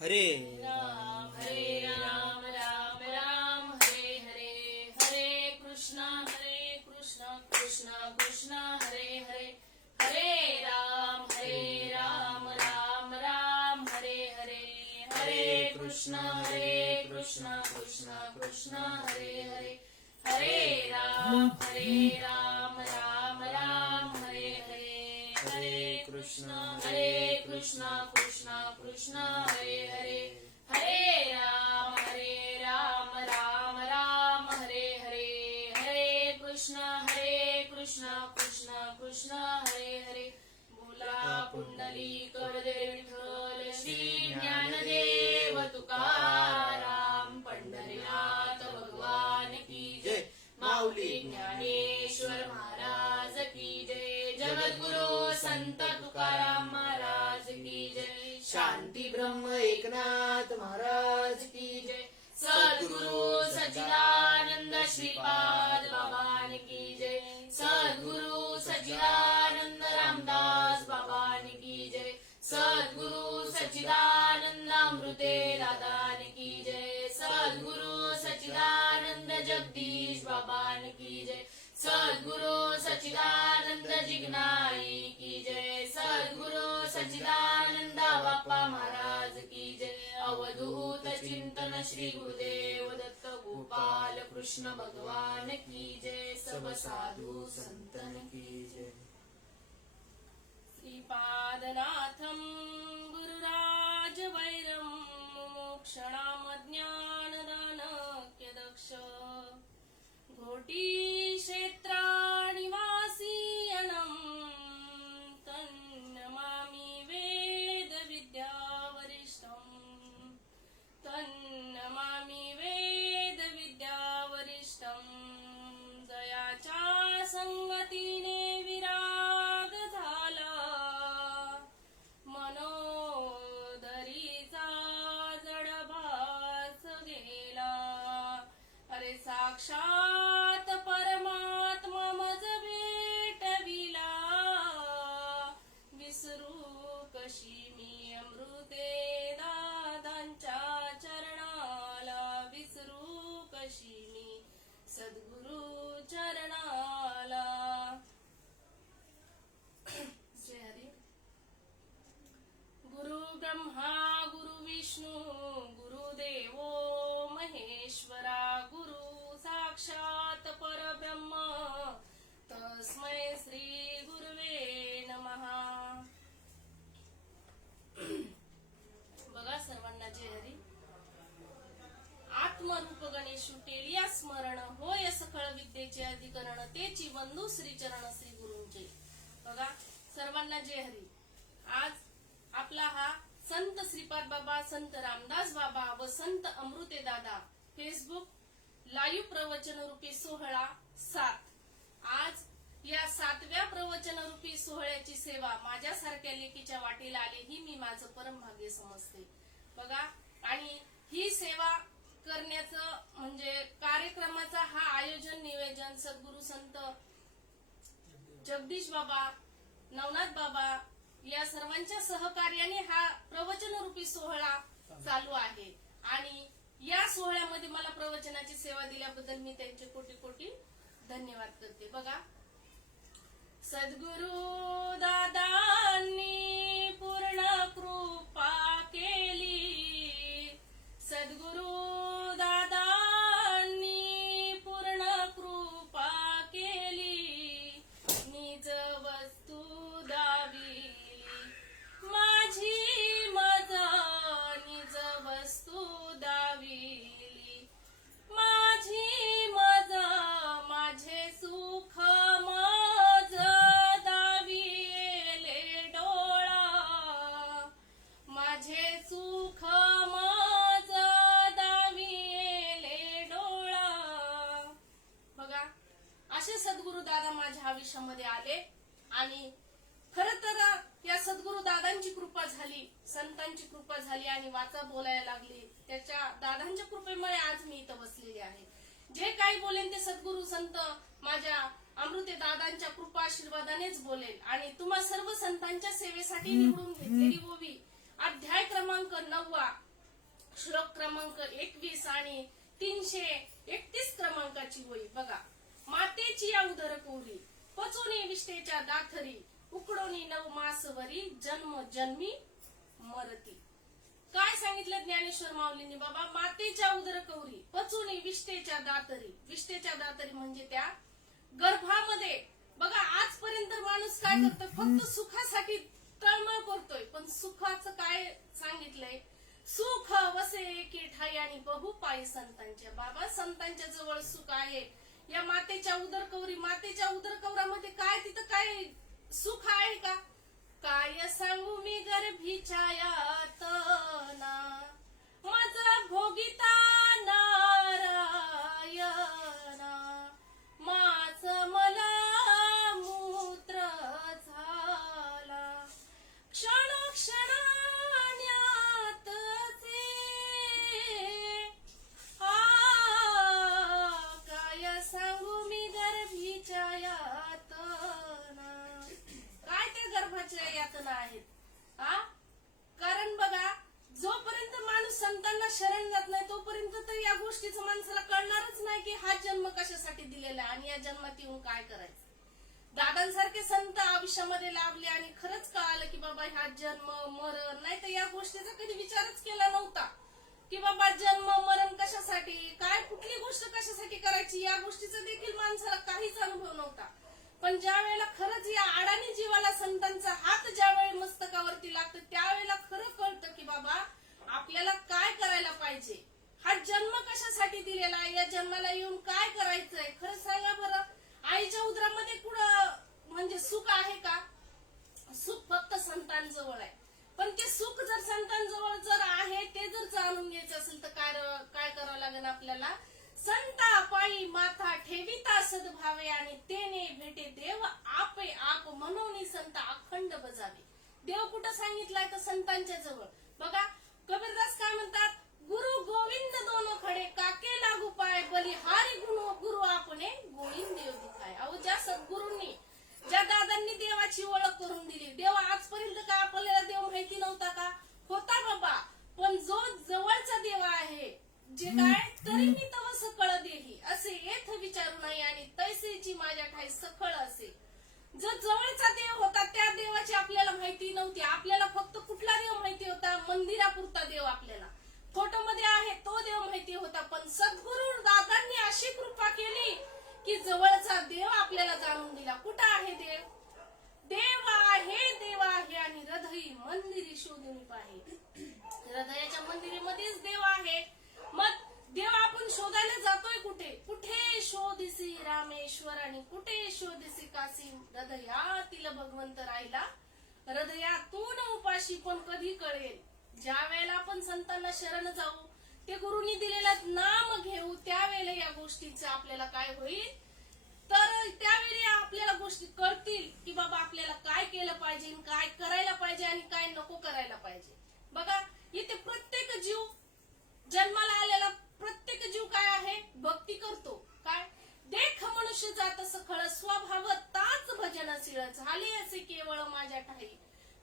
हरे राम राम राम हरे हरे, हरे कृष्णा कृष्णा कृष्णा हरे हरे, हरे राम राम राम हरे हरे, हरे कृष्णा कृष्णा कृष्णा हरे हरे, हरे राम राम राम हरे हरे, हरे कृष्णा कृष्णा कृष्णा हरे हरे, हरे राम राम हरे हरे, हरे कृष्णा कृष्णा हरे हरे, बोला पुंडलिक विठ्ठल श्री ज्ञानदेव तुकाराम, पंढरीनाथ भगवान की जय, माऊली ज्ञानेश्वर महाराज की जय, जगद्गुरु संत तुकाराम महाराज की जय, शांती ब्रह्म एकनाथ महाराज की जय, सद्गुरु सच्चिदानंद श्रीपाद बाबान की जय, सद्गुरु सच्चिदानंद रामदास बाबान की जय, सद्गुरु सच्चिदानंद अमृते दादान की जय, सद्गुरु सच्चिदानंद जगदीश बाबान की जय, सद्गुरु सच्चिदानंद जिग्नाई की जय, सद्गुरु सच्चिदानंद बाप्पा महाराज की जय, अवधूत चिंतन श्री गुरुदेव दत्त गोपाल कृष्ण भगवान की जय, सब साधु संतन की जय। श्रीपादनाथं गुरुराज वैरं मोक्षणामज्ञानदानक्यदक्ष, घोटी क्षेत्रानिवासी अनं तन्नमामि वेदविद्यावरिष्ठं, तन्नमामि वेदविद्यावरिष्ठं, दयाच्या संगतीने विराग झाला, मनोदरीचा जडभास गेला, अरे साक्षात परमात्मा मज भेटविला, विसरू कशी मी अमृते दादांच्या चरणाला, विसरू कशी मी सद्गुरु चरणाला। जय हरी। गुरु ब्रह्मा गुरु विष्णू गुरुदेवो महेश्वरा, गुरु साक्षात परब्रह्म तस्मै श्री गुरुवे नमः। बघा सर्वांना जय हरी। आत्मरूप गणेश टेलिया स्मरण, होय सकळ विद्येचे अधिकरण, तेची बंधू श्री चरण श्री गुरूंचे। बघा सर्वांना जय हरी। आज आपला हा संत श्रीपाद बाबा, संत रामदास बाबा व संत अमृते दादा फेसबुक लाईव्ह प्रवचन रूपी सोहळा 7। आज या 7व्या प्रवचन रूपी सोहळ्याची सेवा माझ्यासारख्या लेकीच्या वाटेला आली, ही मी माझं परम भाग्य समजते। बघा, आणि ही सेवा करण्याचं म्हणजे कार्यक्रमाचा हा आयोजन नियोजन सद्गुरु संत जगदीश बाबा, नवनाथ बाबा या सर्वांच्या सहकार्याने हा प्रवचन रूपी सोहळा चालू आहे, आणि या सोहळ्यामध्ये मला प्रवचनाची सेवा दिल्याबद्दल मी त्यांचे कोटी कोटी धन्यवाद करते। बघा, सद्गुरु दादांनी पूर्ण कृपा केली, सद्गुरु दादांनी पूर्ण कृपा केली, निज वस्तू दाविली माझी मज, निज वस्तू दाविली माझी मज, माझे सुख मज दाविले डोळा, माझे सुख मज दाविले डोळा। बघा, असे सद्गुरु दादा माझ्या आयुष्यामध्ये आले, आणि खर तर या सद्गुरु दादांची कृपा झाली, संतांची कृपा झाली, आणि वाचा बोलायला लागली। त्याच्या दादांच्या कृपेमुळे आज मी इथं बसलेली आहे। जे काही बोलेन ते सद्गुरु संत माझ्या अमृते दादांच्या कृपा आशीर्वादानेच बोलेल, आणि तुम्हा सर्व संतांच्या सेवेसाठी निवडून घेतलेली ओवी अध्याय क्रमांक 9 श्लोक क्रमांक 21 आणि 331 क्रमांकाची होई. बघा, मातेची या उदर कोरी, पचोनी विष्टेच्या दाथरी, उकडोनी 9 मासवरी, जन्म जन्मी मरती. काय सांगितलं ज्ञानेश्वर माऊलींनी? बाबा, मातेच्या उदर कौरी, पचोनी विष्टेच्या दातरी. विष्टेच्या दातरी म्हणजे त्या गर्भामध्ये. बघा, आजपर्यंत माणूस काय करतो? फक्त सुखासाठी तळमळ करतोय, पण सुखाचं काय सांगितलंय? सुख वसे एके ठाई आणि बहु पायी संतांच्या. बाबा, संतांच्या जवळ सुख आहे. या मातेच्या उदरकौरी, मातेच्या उदरकौरामध्ये काय, तिथं काय सुख आहे का? काय सांगू मी गर्भीच्या यातना, माझा भोगिता नारायणा, माझ मला मूत्र झाला, क्षण क्षणान्यातचे काय सांगू मी गर्भीच्या यातना. काय त्या गर्भाच्या यातना आहेत? कारण बघा, जोपर्यंत माणूस संतांना शरण जात नाही तोपर्यंत तर या गोष्टीचं माणसाला कळणारच नाही की हा जन्म कशासाठी दिलेला आहे आणि या जन्मात येऊन काय करायचं. दादांसारखे संत आयुष्यामध्ये लाभले आणि खरंच कळालं की बाबा हा जन्म मरण, नाही तर या गोष्टीचा कधी विचारच केला नव्हता की बाबा जन्म मरण कशासाठी, काय कुठली गोष्ट कशासाठी करायची, या गोष्टीचा देखील माणसाला काहीच अनुभव नव्हता. पण ज्या वेळेला खरंच या अडाणी जीवाला संतांचा हात ज्या वेळी मस्तकावरती लागतो त्यावेळेला खरं कळतं की बाबा आपल्याला काय करायला पाहिजे, हा जन्म कशासाठी दिलेला आहे, या जन्माला येऊन काय करायचंय. खरं सांगा बरं, आईच्या उदरामध्ये कुठं म्हणजे सुख आहे का? सुख फक्त संतांजवळ आहे. पण ते सुख जर संतांजवळ जर आहे, ते जर जाणून घ्यायचं असेल तर काय करावं लागेल आपल्याला? संता पायी माथा ठेविता सद्भावे आणि तेने भेटे देव आपे आप, म्हणून संत अखंड बजावे. देव कुठं सांगितलाय? तर संतांच्या जवळ. बघा, कबीरदास काय म्हणतात? गुरु गोविंद दोन खडे, काके लागू पाय, बलिहारी गुरु आपणे गोविंद देव दिखाय. अहो, ज्या सद्गुरूंनी, ज्या दादांनी देवाची ओळख करून दिली, देव आजपर्यंत काय आपल्याला देव माहिती नव्हता का? होता बाबा, पण जो जवळचा देव आहे, जे काय तरी मी तव सकळ देही असे येथ विचारू नाही आणि तैसेची माझ्या ठाई सखळ असे. जो जवळचा देव होता त्या देवाची आपल्याला माहिती नव्हती. आपल्याला फक्त कुठला देव माहिती होता? मंदिरापुरता देव आपल्याला फोटो मध्ये आहे तो देव माहिती होता. पण सद्गुरु दादांनी अशी कृपा केली की जवळचा देव आपल्याला जाणून दिला. कुठं आहे देव? देव आहे आणि हृदयी मंदिरी शोधून पाहे. हृदयाच्या मंदिरामध्येच देव आहे. मग देव आपण शोधायला जातोय कुठे? कुठे शोधिसी रामेश्वर आणि कुठे शोधिसी काशी. हृदयातील भगवंत राहिला हृदयातून उपाशी. पण कधी कळेल? ज्या वेळेला आपण संतांना शरण जाऊ, ते गुरुनी दिलेला नाम घेऊ, त्यावेळेला या गोष्टीचं आपल्याला काय होईल? तर त्यावेळी आपल्याला गोष्टी कळतील की बाबा आपल्याला काय केलं पाहिजे, काय करायला पाहिजे आणि काय नको करायला पाहिजे. बघा, इथे प्रत्येक जीव, जन्माला आलेला प्रत्येक जीव काय आहे? भक्ती करतो. काय? देख मनुष्य जात सखळ, स्वभाव ताच भजनशील, झाले असे केवळ माझ्या ठाई,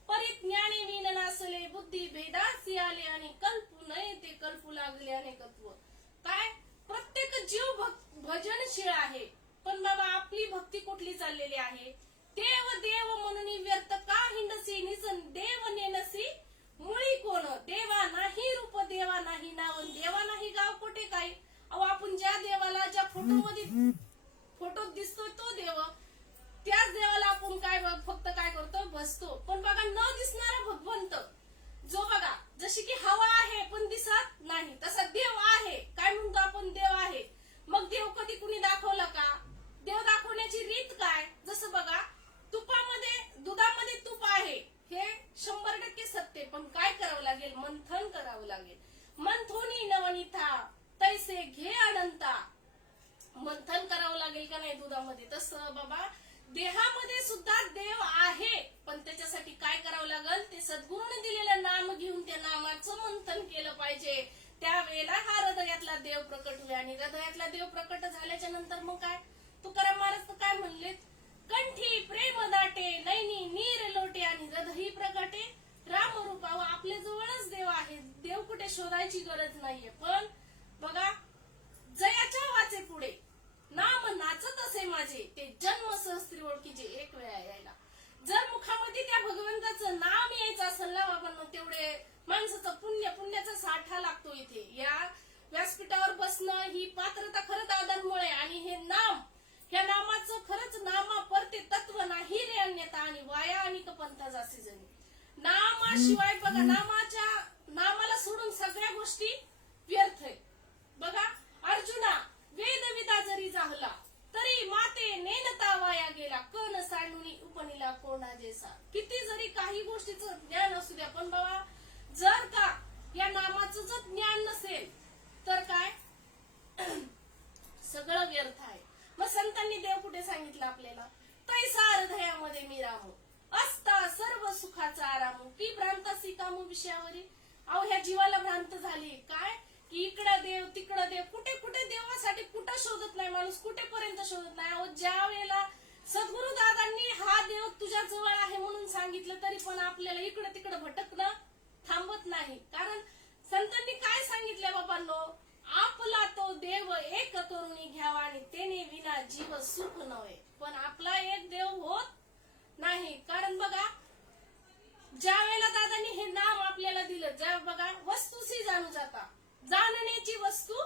परिज्ञाने विन नासले, बुद्धी भेदासी आले आणि कल्पू नये ते कल्पू लागले अनेकत्व. काय? प्रत्येक जीव भजनशील आहे, पण बाबा आपली भक्ती कुठली चाललेली आहे? देव देव म्हणून व्यर्थ का हिंडसी, निज देव नेनसी मुळी कोण. देवा नाही रूप, देवा नाही नाव, देवा नाही गाव कोठे काय. अहो, आपण ज्या देवाला, ज्या फोटोत दिसतोय तो देव, त्याच देवाला आपण काय फक्त काय करतो? बसतो. पण बघा, न दिसणारा भगवंत, जो बघा जशी की हवा आहे पण दिसत नाही, तसा देव आहे. काय म्हणतो आपण? देव आहे. मग देव कधी कुणी दाखवलं का? देव दाखवण्याची रीत काय? जसं बघा, तुपामध्ये, दुधामध्ये तूप आहे, हे 100% सत्य. पण काय करावं लागेल? मंथन करावं लागेल. मंथोनी नवनीता तैसे घे अनंता. मंथन करावं लागेल का नाही दुधामध्ये? तसं बाबा देहामध्ये सुद्धा देव आहे, पण त्याच्यासाठी काय करावं लागेल? ते सद्गुरूने दिलेलं नाम घेऊन त्या नामाचं मंथन केलं पाहिजे. त्यावेळेला हा हृदयातला देव प्रकट होईल. आणि हृदयातला देव प्रकट झाल्याच्या नंतर मग काय? तुकाराम महाराज काय म्हणलेत? कंठी प्रेम दाटे, नैनी नीर लोटे आणि हृदयी प्रकटे राम रूपाव. आपल्या जवळच देव आहे. देव कुठे शोधायची गरज नाहीये. पण बघा, जयाच्या वाचे पुढे नाम नाचत असे माझे, ते जन्म सहस्त्री ओळखीचे एक वेळा यायला. जर मुखामध्ये त्या भगवंताचं नाम यायचं असेल ना बाबांनो, तेवढे माणसाचं पुण्याचा साठा लागतो. इथे या व्यासपीठावर बसणं ही पात्रता खरं दादांमुळे, आणि हे नाम, ह्या नामाचं खरंच नामापरते तत्व नाही रे अन्यथा, आणि वाया आणि पंथा जासी जणी. नामाशिवाय बघा, नामाला सोडून सगळ्या गोष्टी व्यर्थ आहे. बघा, अर्जुना वेदविदा जरी जाहला तरी माते नेनता वाया गेला, कन सांडूनी उपनिला कोणा जैसा. किती जरी काही गोष्टीचं ज्ञान असू द्या, पण बाबा जर का या नामाचं जर ज्ञान नसेल तर काय सगळं व्यर्थ आहे. मग संतांनी देव कुठे सांगितलं आपल्याला, तैसा हृदयामध्ये मी रामू असता सर्व सुखाचा आराम, की भ्रांतासी कामू विषयावरी. अहो, ह्या जीवाला भ्रांत झाली काय, की इकडं देव तिकडं देव, कुठे कुठे देवासाठी कुठं शोधत नाही माणूस, कुठेपर्यंत शोधत नाही. अहो, ज्या वेळेला सद्गुरु दादांनी हा देव तुझ्या जवळ आहे म्हणून सांगितलं, तरी पण आपल्याला इकडं तिकडं भटकणं थांबत नाही. कारण संतांनी काय सांगितलं बाबांनो, आपला तो देव एक करून घ्यावा आणि त्याने विना जीव सुख नव्हे. पण आपला एक देव होत नाही. कारण बघा, ज्या वेळेला दादांनी हे नाम आपल्याला दिलं, ज्या बघा वस्तूशी जाणू जाता, जाणण्याची वस्तू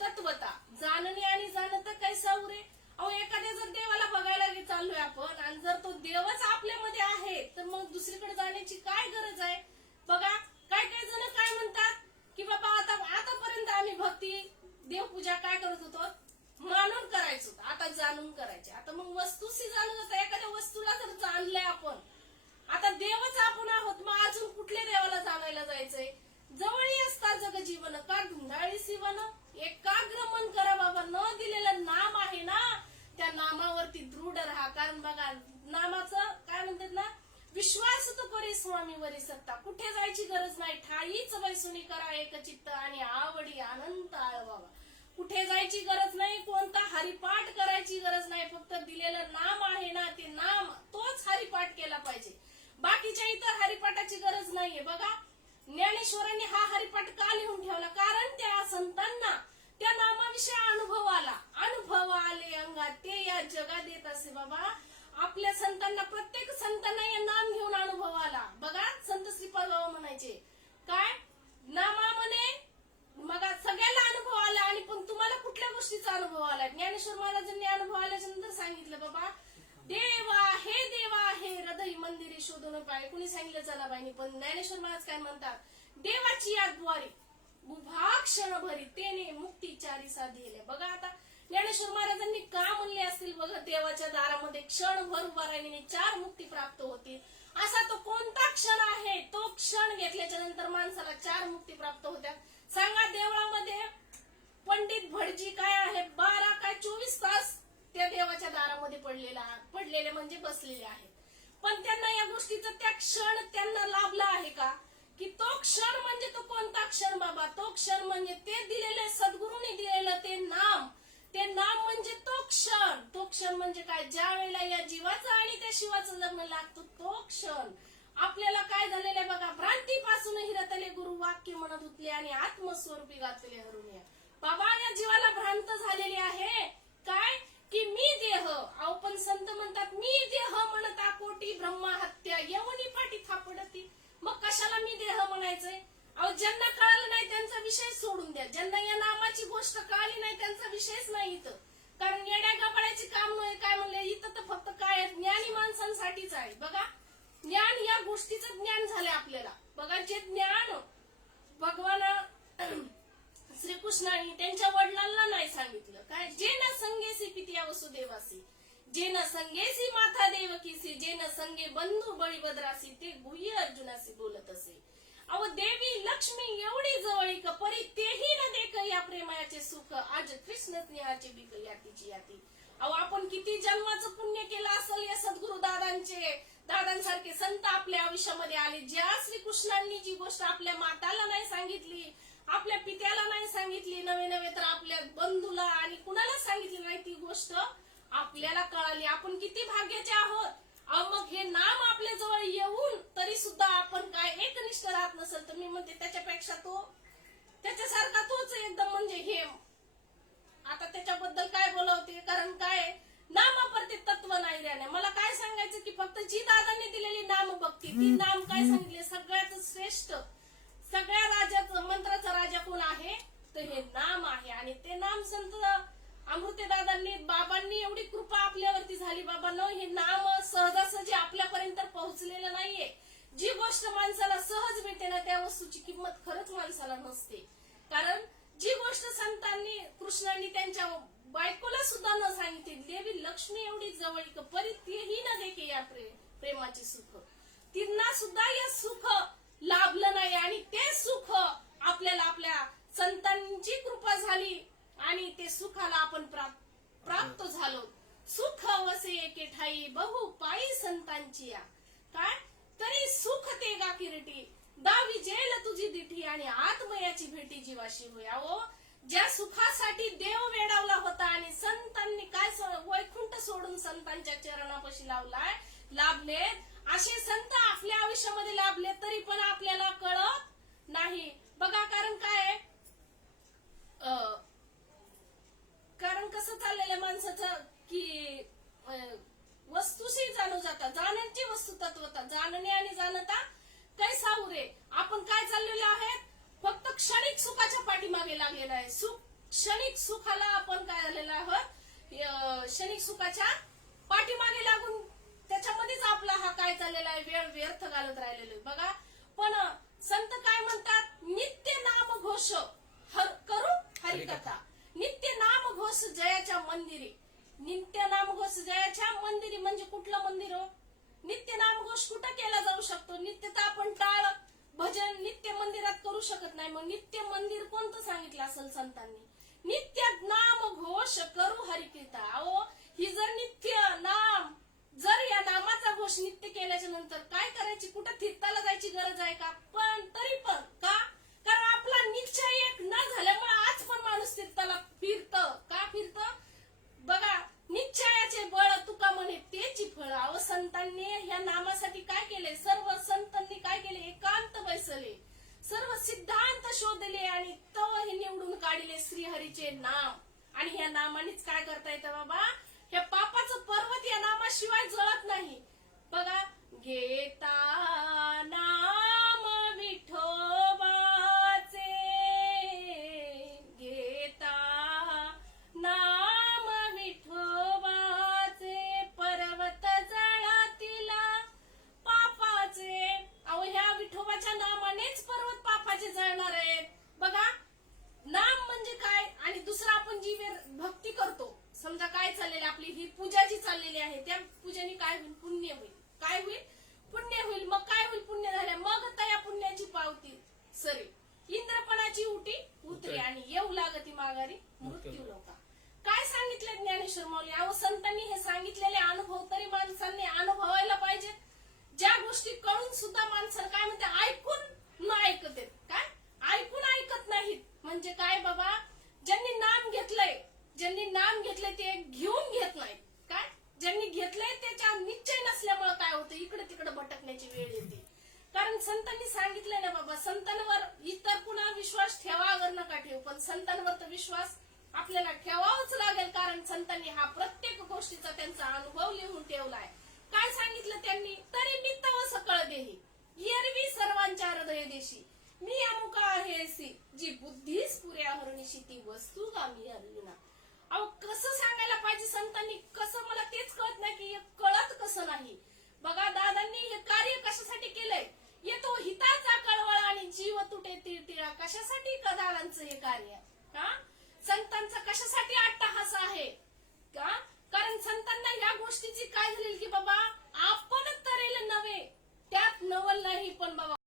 तत्वता. जाणणे आणि जाणता काय सावरे. अहो, एखाद्या जर देवाला बघायला चाललोय आपण, आणि जर तो देवच आपल्यामध्ये आहे, तर मग दुसरीकडे जाण्याची काय गरज आहे. बघा, काय काय जण काय म्हणतात की बाबा आतापर्यंत आम्ही भक्ती देवपूजा काय करत होतो, मानून करायचो, आता जाणून करायचे. आता मग वस्तूशी जाणून जाता, एखाद्या वस्तूला जर जाणलंय आपण, आता देवच आपण आहोत, मग अजून कुठल्या देवाला जाणायला जायचंय. जवळी असता जग जीवन का धुंडाळी सिवन, एकाग्र मन करा बाबा. न दिलेलं नाम आहे ना, त्या नामावरती दृढ राहा. कारण बघा, नामाचं काय म्हणतात ना, विश्वास तो करे स्वामीवरी सत्ता. कुठे जायची गरज नाही, ठाईच बैसुनी करा एक चित्त, आणि आवडी अनंत आळवावा. कुठे जायची गरज नाही, कोणता हरिपाठ करायची गरज नाही. फक्त दिलेलं नाम आहे ना, ते नाम तोच हरिपाठ केला पाहिजे. बाकीच्या इतर हरिपाठाची गरज नाहीये. बघा, ज्ञानेश्वरांनी हा हरिपाठ का लिहून ठेवला, कारण त्या संतांना त्या नामाविषयी अनुभव आला. अनुभव आले अंगात, ते या जगात येत असे बाबा. आपल्या संतांना, प्रत्येक संतांना या नाम घेऊन अनुभव आला. बघा, संत श्रीपाद बाबा म्हणायचे काय, नामा म्हणे मग सगळ्याला अनुभव आला, आणि पण तुम्हाला कुठल्या गोष्टीचा अनुभव आला. ज्ञानेश्वर महाराजांनी अनुभव आल्याच्या नंतर सांगितलं बाबा, देवा हे हृदय मंदिरे शोधून पाहिजे. कुणी सांगितलं चला बाईनी, पण ज्ञानेश्वर महाराज काय म्हणतात, देवाची याद्वारे उभा क्षण भरी तेने मुक्तीचारी साधिले. बघा, आता ज्ञानेश्वर महाराजांनी का म्हणले असतील बघा, देवाच्या दारामध्ये क्षणभर उभा राहिल्याने 4 मुक्ती प्राप्त होतील. असा तो कोणता क्षण आहे, तो क्षण घेतल्याच्या नंतर माणसाला 4 मुक्ती प्राप्त होत्या. सांगा, देवळामध्ये पंडित भटजी काय आहे, 12 काय 24 तास त्या देवाच्या दारामध्ये पडलेले म्हणजे बसलेले आहेत. पण त्यांना या गोष्टीचा त्या क्षण त्यांना लाभला आहे का, की तो क्षण म्हणजे तो कोणता क्षण बाबा, तो क्षण म्हणजे ते दिलेले सद्गुरूंनी दिलेलं ते नाम म्हणजे तो क्षण म्हणजे काय, ज्या वेळेला या जीवाचं आणि त्या शिवाचं लग्न लागतो तो क्षण. आपल्याला काय झालेलं आहे बघा, भ्रांतीपासून हिरतले गुरु वाक्य म्हणत होते आणि आत्मस्वरूपी गातले हरुनिया. बाबा, या जीवाला भ्रांत झालेली आहे काय, की मी देह. अहो, पण संत म्हणतात मी देह म्हणता कोटी ब्रह्मा हत्या यवनी पाठी थापडती. मग कशाला मी देह म्हणायचंय. अहो, ज्यांना कळालं नाही त्यांचा विषय सोडून द्या. ज्यांना या नामाची गोष्ट कळाली नाही त्यांचा विषयच नाही इथं. कारण येड्या गबाळ्याची काम नाही. काय म्हणले इथं, तर फक्त काय ज्ञानी माणसांसाठीच आहे. बघा, ज्ञान या गोष्टीचं ज्ञान झालंय आपल्याला. बघा, जे ज्ञान भगवान श्रीकृष्णाने त्यांच्या वडिलांना नाही सांगितलं काय, जे न संगेसी पितिया वसुदेवासी, जे न संगेसी माता देवकीसी, जे न संगे बंधू बळीभद्रासी, ते गुह्य अर्जुनाशी बोलत असे. अहो, देवी लक्ष्मी एवढी जवळीक परी, तेही न देख या प्रेमाचे सुख, आज कृष्ण स्नेहाचे बिक यातीची याती. अहो, आपण किती जन्माचं पुण्य केलं असेल, या सद्गुरु दादांसारखे संत आपल्या आयुष्यामध्ये आले. ज्या श्रीकृष्णांनी जी गोष्ट आपल्या माताला नाही सांगितली, आपल्या पित्याला नाही सांगितली, नवे तर आपल्या बंधूला आणि कुणाला सांगितली नाही, ती गोष्ट आपल्याला कळाली. आपण किती भाग्याचे आहोत. मग हे नाम आपल्या जवळ येऊन तरी सुद्धा आपण काय एकनिष्ठ राहत नसेल तर मी म्हणते त्याच्यापेक्षा तो त्याच्यासारखा तोच एकदम म्हणजे हे आता त्याच्याबद्दल काय बोलावते, कारण काय नामाप्रती तत्व नाही राहणे. मला काय सांगायचं की फक्त जी दादांनी दिलेली नाम भक्ती, ती नाम काय सांगितले सगळ्यात श्रेष्ठ, सगळ्या राजाचं मंत्राचा राजा कोण आहे तर हे नाम आहे. आणि ते नाम संत अमृते दादांनी बाबांनी एवढी कृपा आपल्यावरती झाली बाबांनो, हे नाम सहजासहजी आपल्यापर्यंत पोहोचलेलं नाहीये. जी गोष्ट माणसाला सहज मिळते ना त्या वस्तूची किंमत खरंच माणसाला नसते. कारण जी गोष्ट संतांनी कृष्णांनी त्यांच्या बायकोला सुद्धा न सांगितली, देवी लक्ष्मी एवढी जवळ परी तेही न देखे या प्रेमाचे सुख, तिला सुद्धा हे सुख लाभलं नाही. आणि ते सुख आपल्याला आपल्या संतांची कृपा झाली आणि ते सुखाला आपण प्राप्त झालो. सुख वसे एके ठाई बहु पायी संतांची या, काय तरी सुख ते गा किरटी दावी जेल तुझी दिठी आणि आत्मयाची भेटी जीवाशी होया. ओ ज्या सुखासाठी देव वेडावला होता आणि संतांनी काय वैकुंठ सोडून संतांच्या चरणापाशी लावलाय, लाभले असे संत आपल्या आयुष्यामध्ये लाभले तरी पण आपल्याला कळत नाही बघा. कारण काय कारण कसं चाललेलं माणसाचं की वस्तूशी जाणू जाता, जाण्याची वस्तू तत्वता, जाणणे आणि जाणता काय सांगू रे. आपण काय चाललेलो आहे फक्त क्षणिक सुखाच्या पाठीमागे लागलेला आहे. क्षणिक सुखाला आपण काय झालेलं आहोत, क्षणिक सुखाच्या पाठीमागे लागून त्याच्यामध्येच आपला हा काय चाललेला आहे, वेळ व्यर्थ घालत राहिलेलो बघा. पण संत काय म्हणतात, नित्य नाम घोष करू हरिकथा, नित्य नाम घोष जयाच्या मंदिरी. नित्य नाम घोष जयाच्या मंदिरी म्हणजे कुठलं मंदिर हो? नित्य नाम घोष कुठं केला जाऊ शकतो? नित्य तर आपण टाळ भजन नित्य मंदिरात करू शकत नाही. मग नित्य मंदिर कोणतं सांगितलं असेल संतांनी? नित्य नाम घोष करू हरिकथा. अहो ही जर नित्य नाम, जर या नामाचा घोष नित्य केल्याच्या नंतर काय करायची, कुठं तीर्थाला जायची गरज आहे का? पण तरी पण का, कारण आपला निश्चय एक न झाल्यामुळे आज पण माणूस तीर्थाला फिरतं. का फिरतं बघा, निश्चयाचे बळ तुका म्हणे तेची फळ. अहो संतांनी ह्या नामासाठी काय केले, सर्व संतांनी काय केले, एकांत बैसले, सर्व सिद्धांत शोधले आणि तव हे निवडून काढले श्रीहरीचे नाम. आणि ह्या नामानेच काय करता येतं बाबा, ह्या पापाचं पर्वत या नामाशिवाय जळत नाही बघा. घेता नाम विठोबाचे, घेता नाम विठोबाचे पर्वत जळातीला पापाचे. अहो ह्या विठोबाच्या नामानेच पर्वत पापाचे जळणार आहेत बघा. नाम म्हणजे काय, आणि दुसरं आपण जी भक्ती करतो, समजा काय चाललेली आपली ही पूजा जी चाललेली आहे, त्या पूजेने काय होईल, पुण्य होईल. काय होईल, पुण्य होईल. मग काय होईल, पुण्य झाल्या मग त्या पुण्याची पावती सरी, इंद्रपणाची उटी उतरे आणि येऊ लागती माघारी मृत्यू लोका. काय सांगितले ज्ञानेश्वर माऊली? अहो संतांनी हे सांगितलेले अनुभव तरी माणसांनी अनुभवायला पाहिजे. ज्या गोष्टी कळून सुद्धा माणसाला काय म्हणते, ऐकून न ऐकत आहेत. काय ऐकून ऐकत नाहीत म्हणजे काय बाबा, ज्यांनी नाम घेतलंय, ज्यांनी नाम घेतलंय ते घेऊन घेत नाहीत. काय ज्यांनी घेतलंय त्याच्या निश्चय नसल्यामुळे काय होतं, इकडे तिकडे भटकण्याची वेळ येते. कारण संतांनी सांगितलंय ना बाबा, संतांवर इतर पुन्हा विश्वास ठेवा अगर नका ठेवू, पण संतांवर तर विश्वास आपल्याला ठेवावाच लागेल. कारण संतांनी हा प्रत्येक गोष्टीचा त्यांचा अनुभव लिहून ठेवलाय. काय सांगितलं त्यांनी, तरी मी तव सकळ देही एरवी सर्वांच्या हृदय देशी, मी अमुका आहे अशी जी बुद्धीस पुऱ्या हरणीशी ती वस्तू गामी अर्जुना. अहो कसं सांगायला पाहिजे संतांनी, कसं मला तेच कळत नाही की कळत कसं नाही बघा. दादांनी हे कार्य कशासाठी केलंय, येतो हिताचा कळवळ आणि जीव तुटे तिळतिळा. कशासाठी दादांचं हे कार्य, हा संतांचा कशासाठी अट्टहास आहे,